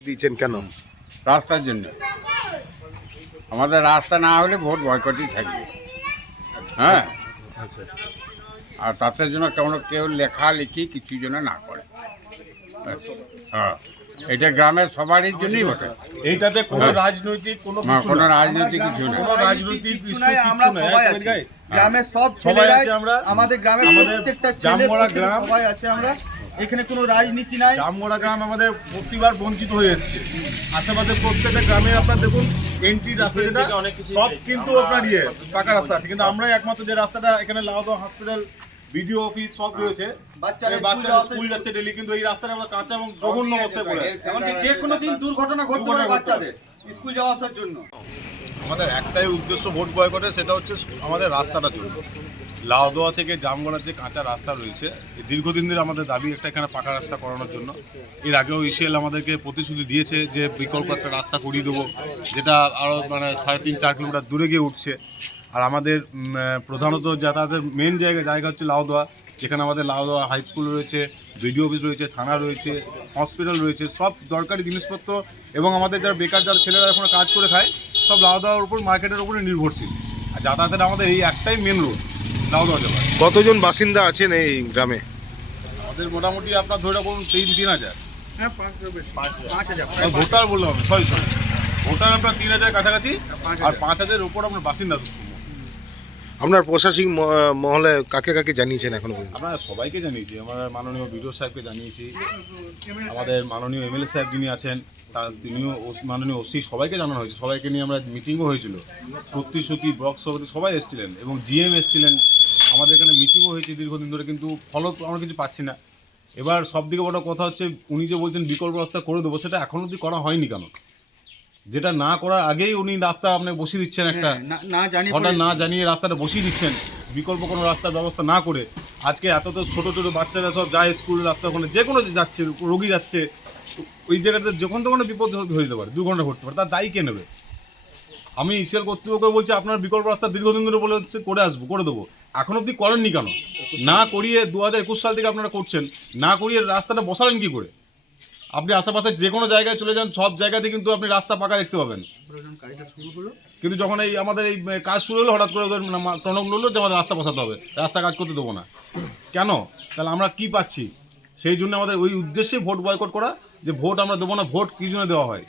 দিয়েছেন কেন? রাস্তার জন্য। আমাদের রাস্তা না হলে ভোট বয়কটই থাকবে। হ্যাঁ? আর তাতে জন্য কেমন কেউ লেখালেখি কিছু যেন না করে। হ্যাঁ। এটা গ্রামের সবারই জন্যই বটে। এইটাতে কোনো। রাজনৈতিক কোনো কোনো রাজনৈতিক কিছু না কোনো রাজনৈতিক আমরা সবাই আছি। গ্রামের সব ছেলেরা আমরা। আমাদের গ্রামের প্রত্যেকটা ছেলে গ্রাম। সবাই আছে আমরা। এখানে কোনো রাজনীতি নাই। জামগড়া গ্রাম আমাদের প্রতিবার বঞ্চিত হয়ে এসছে। আশেপাশে প্রত্যেকটা গ্রামে আপনার দেখুন এন্ট্রি রাস্তা যেটা সব কিন্তু আপনার ইয়ে পাকা রাস্তা আছে। কিন্তু আমরাই একমাত্র যে রাস্তাটা এখানে লাউদা হসপিটাল বিডিও অফিস সব রয়েছে। বাচ্চারা স্কুল যাচ্ছে ডেলি কিন্তু এই রাস্তাটা আমরা কাঁচা এবং জঘন্য অবস্থায় পড়ে এমনকি যে কোনো দিন দুর্ঘটনা ঘটতে পারে দুর্ঘটনা ঘটতে বাচ্চাদের স্কুল যাওয়া আসার জন্য। আমাদের একটাই উদ্দেশ্য ভোট বয়কটের সেটা হচ্ছে আমাদের রাস্তাটার জন্য লাউদোয়া থেকে জামগড়ার যে কাঁচা রাস্তা রয়েছে দীর্ঘদিন ধরে আমাদের দাবি একটা এখানে পাকা রাস্তা করানোর জন্য। এর আগেও ইসিএল আমাদেরকে প্রতিশ্রুতি দিয়েছে যে বিকল্প একটা রাস্তা করিয়ে দেবো, যেটা আরও মানে সাড়ে তিন, চার কিলোমিটার দূরে গিয়ে উঠছে। আর আমাদের প্রধানত যাতায়াতের মেন জায়গা জায়গা হচ্ছে লাউদোয়া। যেখানে আমাদের লাউদোয়া হাই স্কুল রয়েছে বিডিও অফিস রয়েছে, থানা রয়েছে হসপিটাল রয়েছে, সব দরকারি জিনিসপত্র এবং আমাদের যারা বেকার যারা ছেলেরা এখন কাজ করে খায় সব লাউদাওয়ার উপর মার্কেটের উপরে নির্ভরশীল। আর যাতায়াতের আমাদের এই একটাই মেন রোড লাউদাওয়া যাবে কতজন বাসিন্দা আছেন এই গ্রামে? আমাদের মোটামুটি আপনার ধরে রাখুন তিন তিন হাজার। হ্যাঁ পাঁচ হাজার ভোটার বললাম সরি সরি। ভোটার আপনার তিন হাজার কাছাকাছি আর পাঁচ হাজারের উপর আপনার বাসিন্দা আপনার প্রশাসনিক মহলে কাকে কাকে জানিয়েছেন এখনও পর্যন্ত? আমরা সবাইকে জানিয়েছি, আমরা মাননীয় বিডিও সাহেবকে জানিয়েছি, আমাদের মাননীয় এমএলএ সাহেব যিনি আছেন তা তিনিও মাননীয় ওসি সবাইকে জানানো হয়েছে, সবাইকে নিয়ে আমরা মিটিংও হয়েছিল। প্রতিশ্রুতি ব্লক সভাপতি সবাই এসেছিলেন এবং জিএম এসেছিলেন। আমাদের এখানে মিটিংও হয়েছে দীর্ঘদিন ধরে, কিন্তু ফলো আমরা কিছু পাচ্ছি না। এবার সব থেকে বড় কথা হচ্ছে, উনি যে বলছেন বিকল্প রাস্তা করে দেবো, সেটা এখনও অবধি করা হয়নি কেন? যেটা না করার আগেই উনি রাস্তা আপনি বসিয়ে দিচ্ছেন একটা। না না জানি হঠাৎ না জানিয়ে রাস্তাটা বসিয়ে দিচ্ছেন। বিকল্প কোনো রাস্তার ব্যবস্থা না করে আজকে এত তো ছোটো ছোটো বাচ্চারা সব যায় স্কুল রাস্তা ওখানে যে কোনো যাচ্ছে রোগী যাচ্ছে ওই জায়গাতে যখন তখন বিপদ হয়ে যেতে পারে দু ঘণ্টা ঘটতে পারে তার দায়ী কে নেবে? আমি ইসিএল কর্তৃপক্ষ বলছি আপনার বিকল্প রাস্তা দীর্ঘদিন ধরে বলে হচ্ছে করে আসব করে দেবো। এখন অবধি করেননি কেন? না করিয়ে দু হাজার একুশ সাল থেকে আপনারা করছেন না করিয়ে রাস্তাটা বসালেন কি করে? আপনি আশেপাশে যে কোনো জায়গায় চলে যান সব জায়গাতে কিন্তু আপনি রাস্তা পাকা দেখতে পাবেন। কিন্তু যখন এই আমাদের এই কাজ শুরু হলো হঠাৎ করে ওদের টনক নড়লো যে আমাদের রাস্তা বসাতে হবে। রাস্তা কাজ করতে দেবো না। কেন? তাহলে আমরা কি পাচ্ছি? সেই জন্য আমাদের ওই উদ্দেশ্যে ভোট বয়কট করা যে ভোট আমরা দেবো না ভোট কী জন্য দেওয়া হয়?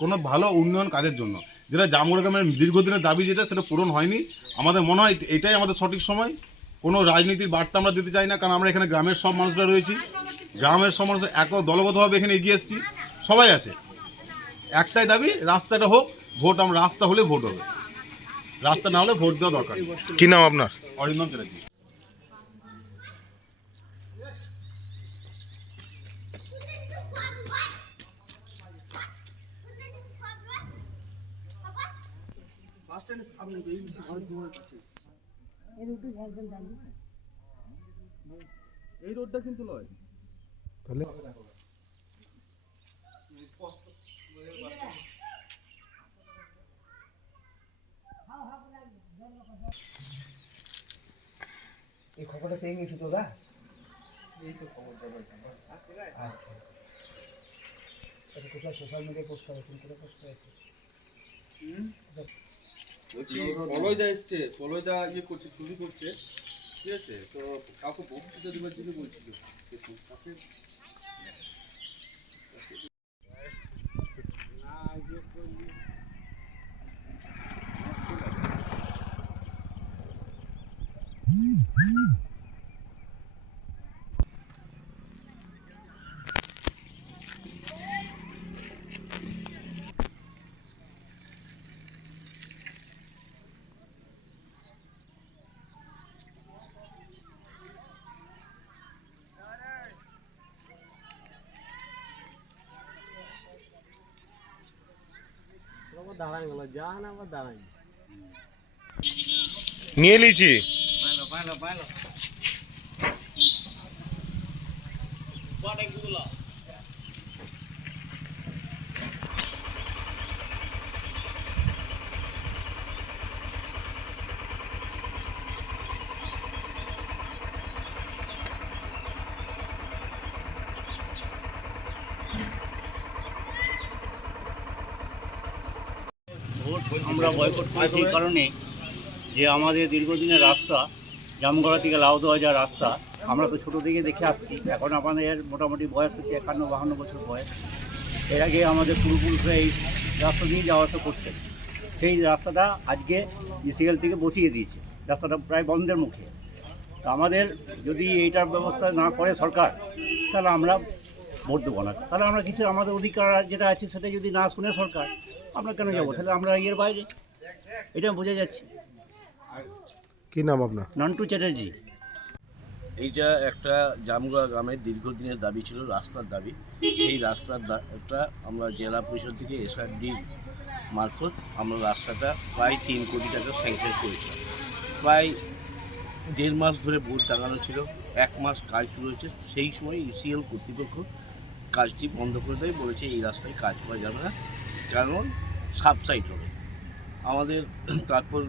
কোনো ভালো উন্নয়ন কাজের জন্য। যেটা জামগড়া গ্রামের দীর্ঘদিনের দাবি যেটা সেটা পূরণ হয়নি। আমাদের মনে হয় এটাই আমাদের সঠিক সময়। কোনো রাজনীতির বার্তা আমরা দিতে চাই না কারণ আমরা এখানে গ্রামের সব মানুষরা রয়েছি। গ্রামের মানুষ এক দলগতভাবে এখানে এগিয়ে এসেছি। সবাই আছে। একটাই দাবি রাস্তাটা হোক ভোট আমরা রাস্তা হলে ভোট হবে। রাস্তা না হলে ভোট দেওয়া দরকার কি নাম আপনার? অরিন্দম চ্যাটার্জি। এই রোডটা কিন্তু নয়। তাহলে এই খবরটা পেয়ে গেছি তোরা এই তো খবর যাবে আচ্ছা। এটা কোথায়? সোশ্যাল মিডিয়ায় পোস্ট করে তুমি কোথায় পোস্ট করে বলছি ফলয়দা এসছে ফলয়দা ইয়ে করছে চুরি করছে ঠিক আছে? তো কাউকে বক্তৃতা দেবার জন্য বলছিল। দাঁড়ান গেল যান আবার দাঁড়ান নিয়ে লিছি পাইলো পাইলো পাইলো। আমরা বয়কট করেছি এই কারণে যে আমাদের দীর্ঘদিনের রাস্তা, জামগড়া থেকে লাউদোয়া যাওয়ার রাস্তা, আমরা তো ছোটো থেকে দেখে আসছি। এখন আমাদের মোটামুটি বয়স হচ্ছে একান্ন, বাহান্ন বছর বয়স। এর আগে আমাদের পূর্বপুরুষরা এই রাস্তা দিয়ে যাওয়া আসা করতেন। সেই রাস্তাটা আজকে ইসিএল থেকে বসিয়ে দিয়েছে। রাস্তাটা প্রায় বন্ধের মুখে। তো আমাদের যদি এইটার ব্যবস্থা না করে সরকার, তাহলে আমরা ভোট দেবো না। তাহলে আমরা কিছু আমাদের অধিকার যেটা আছে সেটা যদি না শুনে সরকার আমরা কেন যাব? তাহলে আমরা ইয়ের বাইরে। এটা বোঝা যাচ্ছে। কি নাম আপনার? নন্টু চ্যাটার্জি। এইটা একটা জামগড়া গ্রামের দীর্ঘদিনের দাবি ছিল রাস্তার দাবি। সেই রাস্তার দাটা আমরা জেলা পরিষদ থেকে এসআরডি মারফত আমরা রাস্তাটা প্রায় তিন কোটি টাকা স্যাংশন করেছিলাম। প্রায় দেড় মাস ধরে বোর্ড টাঙানো ছিল এক মাস কাজ শুরু হয়েছে। সেই সময় ইসিএল কর্তৃপক্ষ কাজটি বন্ধ করে দেয়, বলেছে এই রাস্তায় কাজ করা যাবে না, কারণ সাবসাইড হবে। আমাদের তারপর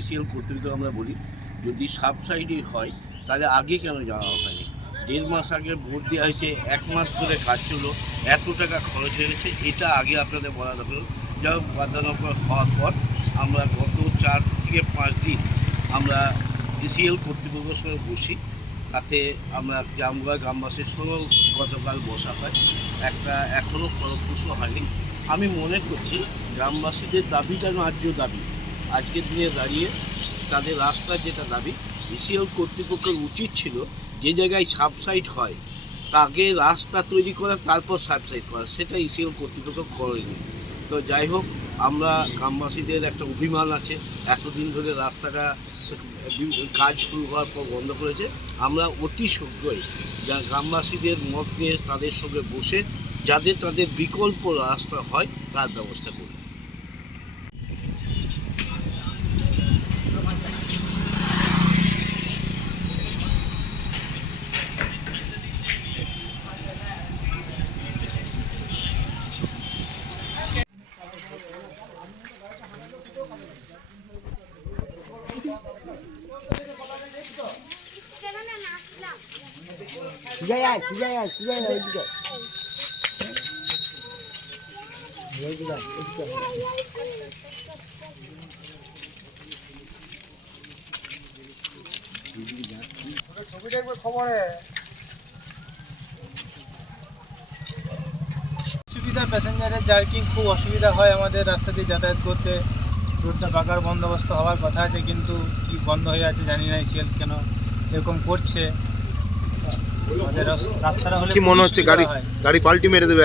ইসিএল কর্তৃপক্ষ আমরা বলি, যদি সাবসাইডই হয়, তাহলে আগে কেন যাওয়া হয়নি? দেড় মাস আগে ভোট দেওয়া হয়েছে, এক মাস ধরে কাজ চলো এত টাকা খরচ হয়ে গেছে, এটা আগে আপনাদের বলা দরকার। যা হোক হওয়ার পর আমরা গত চার থেকে পাঁচ দিন আমরা ইসিএল কর্তৃপক্ষের সঙ্গে বসি তাতে আমরা জামগড়া গ্রামবাসীর সঙ্গেও গতকাল বসা হয়। একটা এখনও ফলপ্রসূ হয়নি। আমি মনে করছি গ্রামবাসীদের দাবিটা ন্যায্য দাবি। আজকের দিনে দাঁড়িয়ে তাদের রাস্তার যেটা দাবি ইসিএল কর্তৃপক্ষের উচিত ছিল যে জায়গায় সাবসাইড হয়, তাকে রাস্তা তৈরি করা, তারপর সাবসাইড করা। সেটা ইসিএল কর্তৃপক্ষ করেনি। তো যাই হোক, আমরা গ্রামবাসীদের একটা অভিমান আছে। এতদিন ধরে রাস্তাটা কাজ শুরু হওয়ার পর বন্ধ করেছে। আমরা অতি শীঘ্রই যা গ্রামবাসীদের মত নিয়ে তাদের সঙ্গে বসে যাদের তাদের বিকল্প রাস্তা হয় তার ব্যবস্থা করি সুবিধা প্যাসেঞ্জারের জার্কিং খুব অসুবিধা হয় আমাদের রাস্তা দিয়ে যাতায়াত করতে। রোডটা পাকার বন্দোবস্ত হওয়ার কথা আছে, কিন্তু কি বন্ধ হয়ে আছে জানি না সিএল কেন এরকম করছে। কি মনে হচ্ছে গাড়ি গাড়ি পাল্টি মেরে দেবে